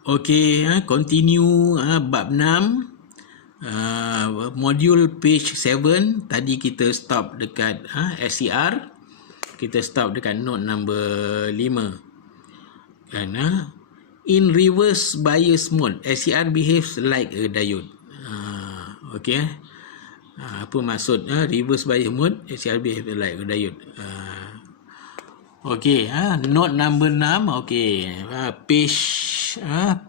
Okey, continue bab 6. Modul page 7. Tadi kita stop dekat SCR. Kita stop dekat note number 5. Kan, in reverse bias mode, SCR behaves like a diode. Okey. Apa maksud reverse bias mode? SCR behaves like a diode. Okey, note number 6. Okey, page 8,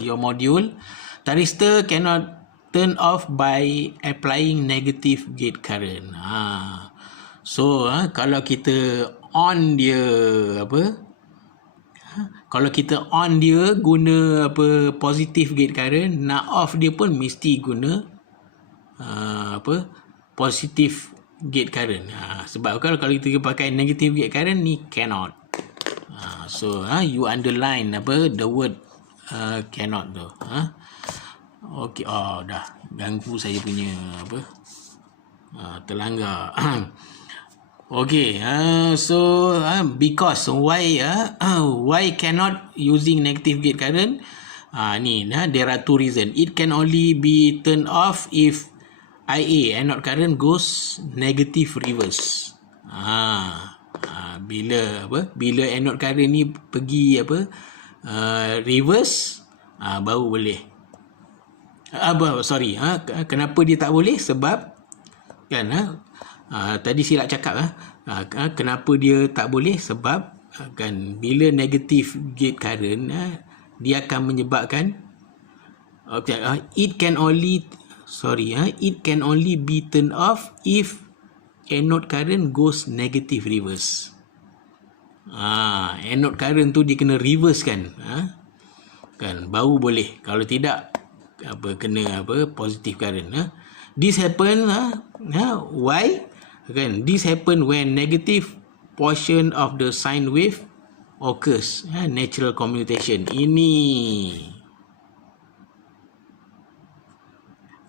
your module. Thyristor cannot turn off by applying negative gate current. So kalau kita on dia kalau kita on dia guna positive gate current, nak off dia pun mesti guna positive gate current. Sebab kalau kita pakai negative gate current ni cannot. So you underline the word cannot tu. Okey, dah ganggu saya punya terlanggar. Okey, so because why cannot using negative gate current? Ni there are two reasons. It can only be turned off if IA anode current goes negative reverse. Bila anode current ni pergi reverse, baru boleh. Kenapa dia tak boleh? Sebab kan tadi silap cakap kenapa dia tak boleh? Sebab kan bila negative gate current dia akan menyebabkan it can only be turned off if anode current goes negative reverse. Anode current tu dia kena reverse kan, baru boleh. Kalau tidak kena positive current. This happen why? Kan, this happen when negative portion of the sine wave occurs, natural commutation. Ini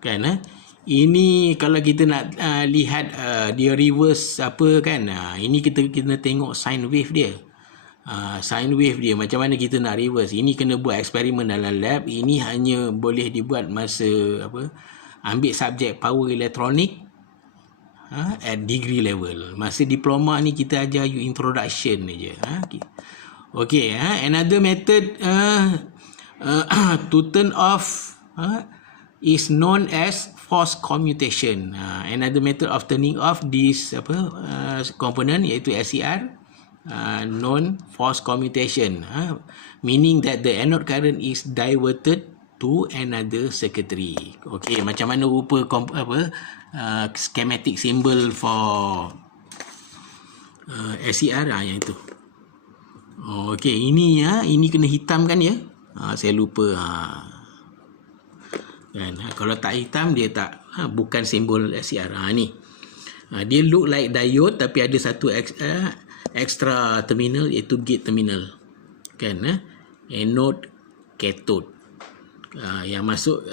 kan, ini kalau kita nak lihat dia reverse ini kita kena tengok sine wave dia. Sine wave dia macam mana kita nak reverse. Ini kena buat eksperimen dalam lab. Ini hanya boleh dibuat masa ambil subjek power electronic at degree level. Masa diploma ni kita ajar you introduction je. Okay, another method to turn off is known as force commutation. Another method of turning off this component iaitu SCR, known force commutation, meaning that the anode current is diverted to another circuitry. Okey, macam mana rupa schematic symbol for SCR yang itu. Okey, ini kena hitamkan ya. Saya lupa. Kan, kalau tak hitam dia tak bukan simbol SCR. Ni. Dia look like diode tapi ada satu extra terminal iaitu gate terminal. Kan, anode cathode. Yang masuk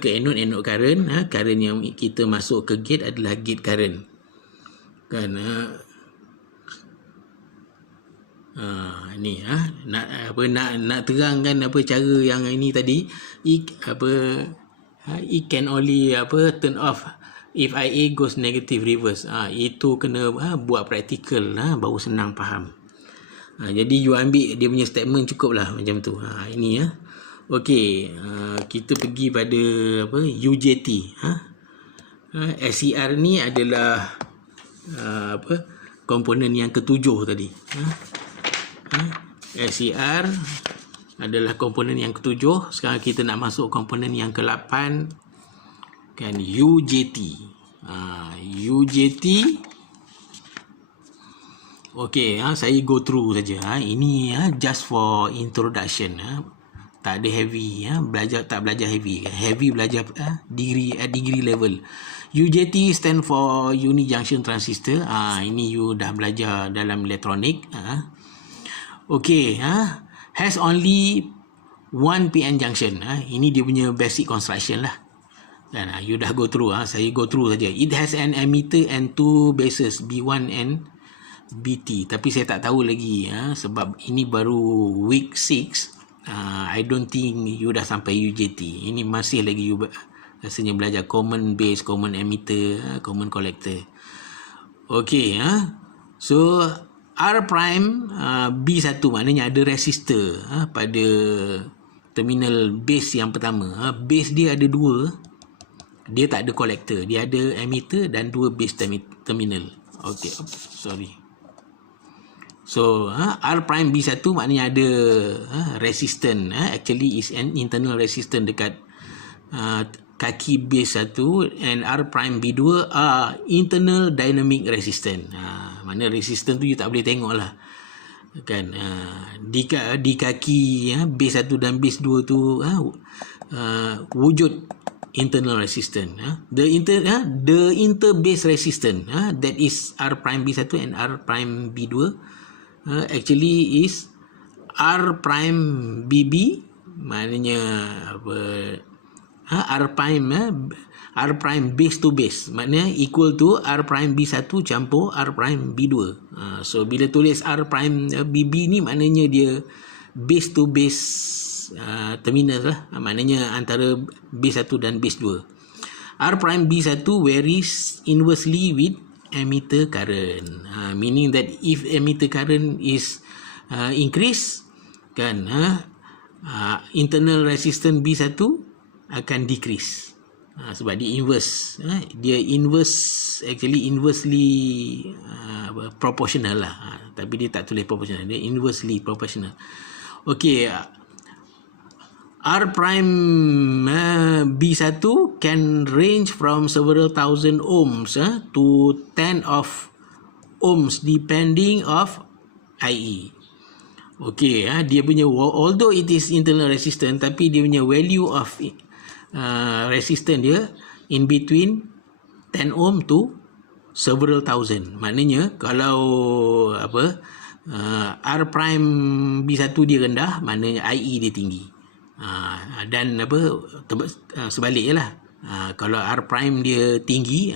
ke anode current, current yang kita masuk ke gate adalah gate current. Kan, ni nak terangkan cara yang ini tadi. It can only turn off if IA goes negative reverse. Itu kena buat praktikal baru senang faham. Jadi you ambil dia punya statement cukup lah macam tu. Ini okey, kita pergi pada UJT. SCR ni adalah komponen yang ketujuh tadi. SCR adalah komponen yang ketujuh. Sekarang kita nak masuk komponen yang ke-8, kan, UJT. UJT. Okey, saya go through saja. Ini just for introduction. Tak ada heavy, tak belajar heavy. Heavy belajar degree level. UJT stand for uni junction transistor. Ini you dah belajar dalam elektronik. Okey, has only one PN junction. Ini dia punya basic construction lah. Dan you dah go through. Saya go through saja. It has an emitter and two bases, B1 and BT. Tapi saya tak tahu lagi sebab ini baru week 6. I don't think you dah sampai UJT. Ini masih lagi you rasanya belajar common base, common emitter, common collector. Okey, so R prime B1 maknanya ada resistor pada terminal base yang pertama. Base dia ada dua. Dia tak ada collector. Dia ada emitter dan dua base terminal. Okey, sorry. So R prime B1 maknanya ada resistant. Actually is an internal resistant dekat kaki base 1, and R prime B2 are internal dynamic resistant. Mana resistant tu you tak boleh tengok lah kan. Di kaki base 1 dan base 2 tu wujud internal resistance. The interbase resistance that is R prime B1 and R prime B2 actually is R prime BB, maknanya apa, R prime base to base, maknanya equal to R prime B1 campur R prime B2. So bila tulis R prime BB ni maknanya dia base to base terminal lah, maknanya antara base 1 dan base 2. R prime B1 varies inversely with emitter current, meaning that if emitter current is increase kan, internal resistance B1 akan decrease, sebab dia inverse, dia inversely proportional lah, tapi dia tak tulis proportional, dia inversely proportional. Okey, R prime B1 can range from several thousand ohms to 10 of ohms depending of IE. Okey, dia punya, although it is internal resistance, tapi dia punya value of resistance dia in between 10 ohm to several thousand. Maknanya kalau R prime B1 dia rendah, maknanya IE dia tinggi. Dan sebaliknya lah, kalau R prime dia tinggi,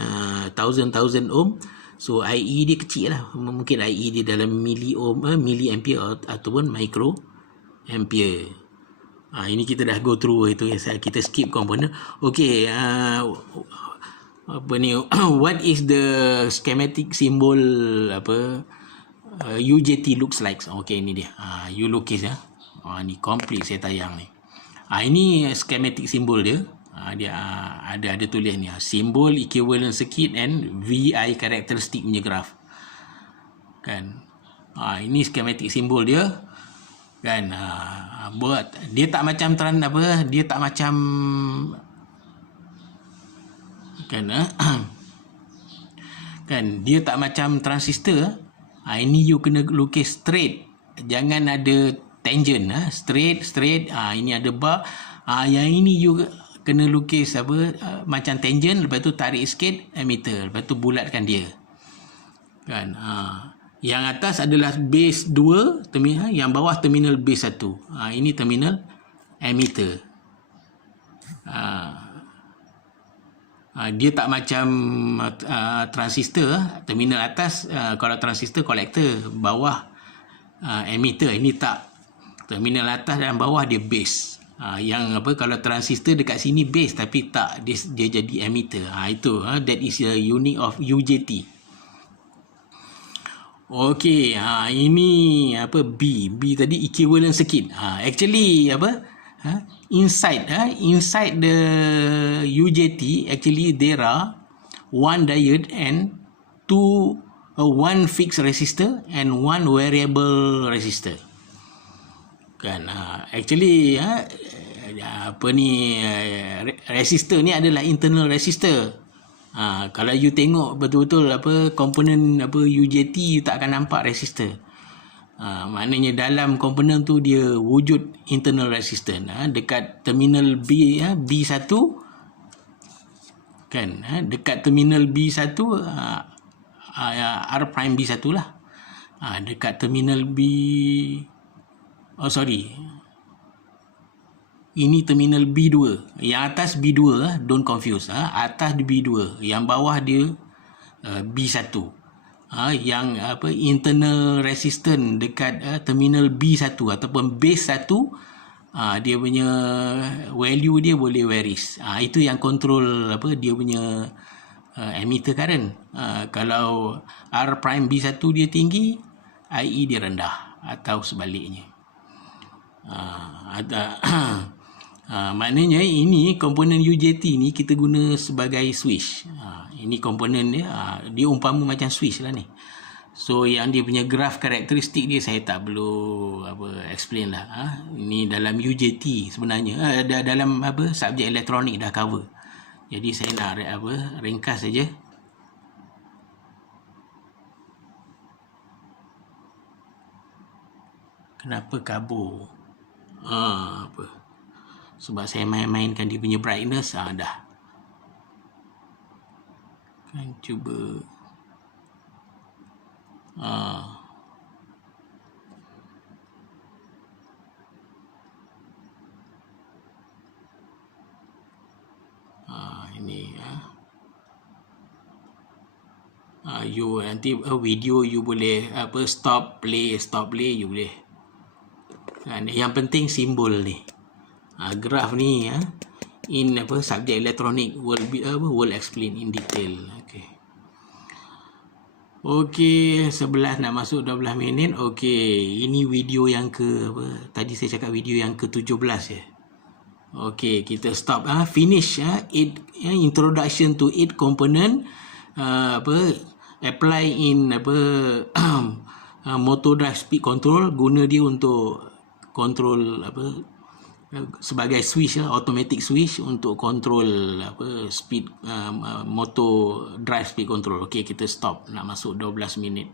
thousand ohm, so IE dia kecil lah, mungkin IE dia dalam milli ampere ataupun micro ampere. Ini kita dah go through itu, kita skip komponen. Okey, what is the schematic symbol UJT looks like? Okey, ini dia. You lukis ni complete saya tayang ni. Ini schematic symbol dia. Dia ada tulis ni, simbol equivalent circuit and VI characteristic punya graph kan. Ini schematic symbol dia kan. Buat dia tak macam dia tak macam kan, kan dia tak macam transistor. Ini you kena lukis straight, jangan ada tangent, straight. Ini ada bar. Yang ini you kena lukis macam tangent, lepas tu tarik sikit emitter, lepas tu bulatkan dia kan. Yang atas adalah base 2 terminal, yang bawah terminal base 1. Ini terminal emitter. Dia tak macam transistor. Terminal atas kalau transistor collector, bawah emitter. Ini tak, terminal atas dan bawah dia base. Yang kalau transistor dekat sini base, tapi tak, dia jadi emitter. Itu that is the unique of UJT. Okey, ini B tadi equivalent circuit. Actually inside the UJT, actually there are one diode and one fixed resistor and one variable resistor kan. Actually resistor ni adalah internal resistor. Kalau you tengok betul-betul komponen UJT, you tak akan nampak resistor. Maknanya dalam komponen tu dia wujud internal resistance. Dekat terminal B1 kan, dekat terminal B1 R prime B1 lah. Dekat terminal ini terminal B2. Yang atas B2, don't confuse. Atas B2, yang bawah dia B1. Yang internal resistance dekat terminal B1 ataupun base 1 dia punya value dia boleh varies. Itu yang control apa dia punya emitter current. Kalau R prime B1 dia tinggi, IE dia rendah atau sebaliknya. Maknanya ini komponen UJT ni kita guna sebagai switch. Ini komponen dia, dia umpama macam switch lah ni. So yang dia punya graph karakteristik dia saya tak perlu explain lah. Ini dalam UJT sebenarnya, dalam subjek elektronik dah cover. Jadi saya nak ringkas saja. Kenapa kabur? Sebab saya main-mainkan dia punya brightness. Dah. Kan cuba. Ini you nanti video you boleh stop play you boleh. Yang penting simbol ni. Graf ni in subjek elektronik will explain in detail. Okey, 11 nak masuk 12 minit. Okey, ini video yang tadi saya cakap video yang ke-17 ya. Okey, kita stop finish introduction to 8 component apply in motor drive speed control, guna dia untuk control sebagai switch automatic switch untuk control speed motor drive speed control. Okey, kita stop nak masuk 12 minit.